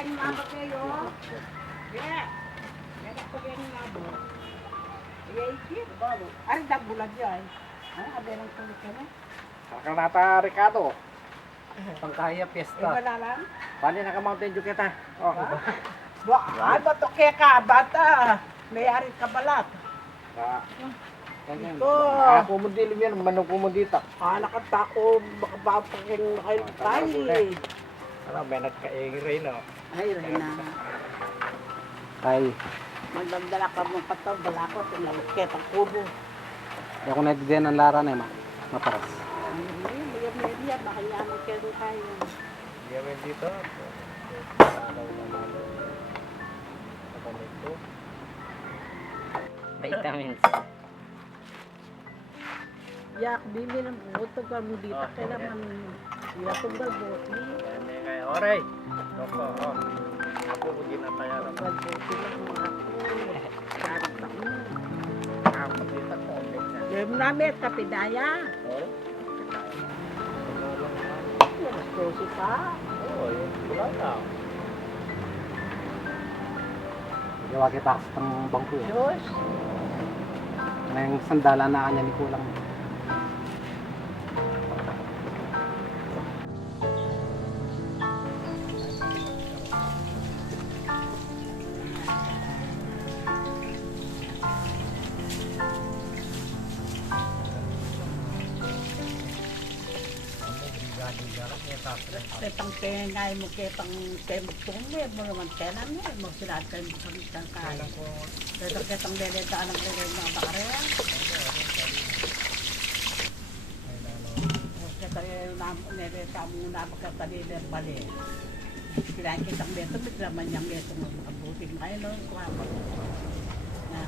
Kaya yung mabot kayo. Yeah. Kaya ko yan yung mabot. Iya ikit. Ari dabulag yan. Ano kabe ng tulit ka na? Saka nata, Ricardo. Pangkaya piyesta. Wala lang. Paano naka-Mountain Dew kita? Oh. Ay, bato kaya ka, bata. Mayari ka balat. Ganyan. Ito. Kumudilim yan, manong kumudita. Nakanta ko, baka bapakin kayo tayo. Ano, may nagka-ing-ray, no? Ay, Rina. Ay, Magdagdala ka mong pataw, bala ko, tinawag kitang kubo. ako naitidihan ang lara na maparas. Ay, media, baka yaman kayo tayo. Yaman dito. Araw naman. Kapamit ko. Vitamins. Yak, bili ng buto ka mo dito, kailangan yatong galboti. Ano kayo? Oray! Doko, oh. Ako ko ginatayaran. Galboti lang mga ako. Sarap na mo. Ako dito ko. Yung namin, kapidaya. Oh? Mas kosi pa. Oo, yun. Wala na. Gawa kita sa tang bangko eh. Diyos. Nang sandala na kanya ni kulang. Petang tengay mo ketang temok tumi mo naman tenan mo mo silad kayo sa mitang kaya. Petang ketang dedeta ng mga bakarea. Kita nam dedeta mo na pagkatali der bali. Kaya kitang beto bigla man yang beto mo makabuting kayo no kuha. Na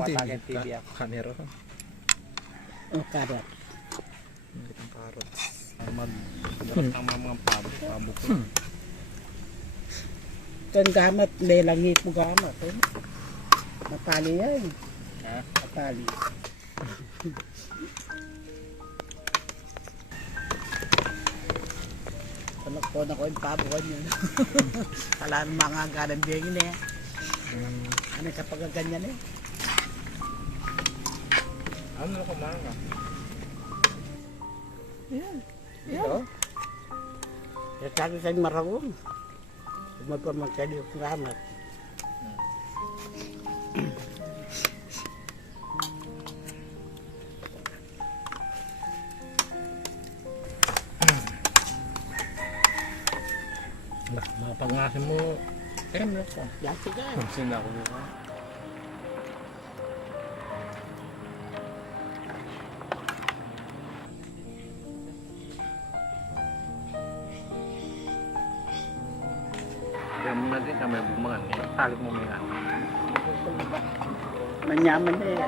Watakit TV ako. Kanero. Oh, karat. Itong carrots. Magdaras ang mga pabo ko. Kan gamat, may langit mo gamat. Eh. Matali yan. Ha? Matali. Anak ko na ko yung pabuan yun. Kala ng mga galang dingin eh. Ano kapag ganyan eh? Ano na kumain ka? Yan. Yan. Yan sabi sa'yo marawong. Magpamagkali yung gamat. Mapangasin mo. Ano ko? Yan sige. Sina ako buka. Diyan mo na din sa may bumangan. Talik mo may ano. Manyaman eh.